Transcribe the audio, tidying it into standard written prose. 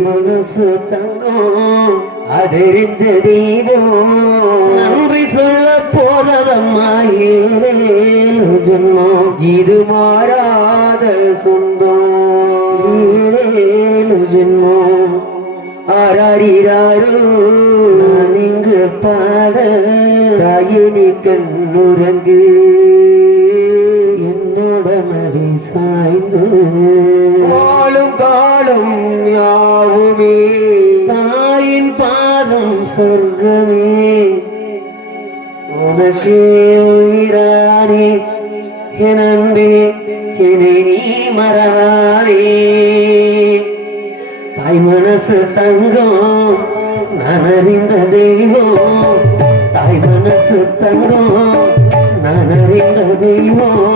மனசு தங்கம் அதெறிஞ்ச தெய்வம் நன்றி சொல்ல போதம்மா ஏழேழு ஜென்மம் இது மாறாத சொந்தம் ஏழேழு ஜென்மம் ஆராரிராரோ நான் இங்கு பாட தாயினி கண்ணுரங்கு என்னோட மடி சாய்ந்து வாழும் காலம் யாவுமே தாயின் பாதம் சொர்க்கமே உனக்கே உயிரானே என் அன்பே என்னை நீ மறவாதே தாய் மனசு தங்கம் நான் அறிந்த தெய்வம் தாய் மனசு தங்கம் நான் அறிந்த தெய்வம்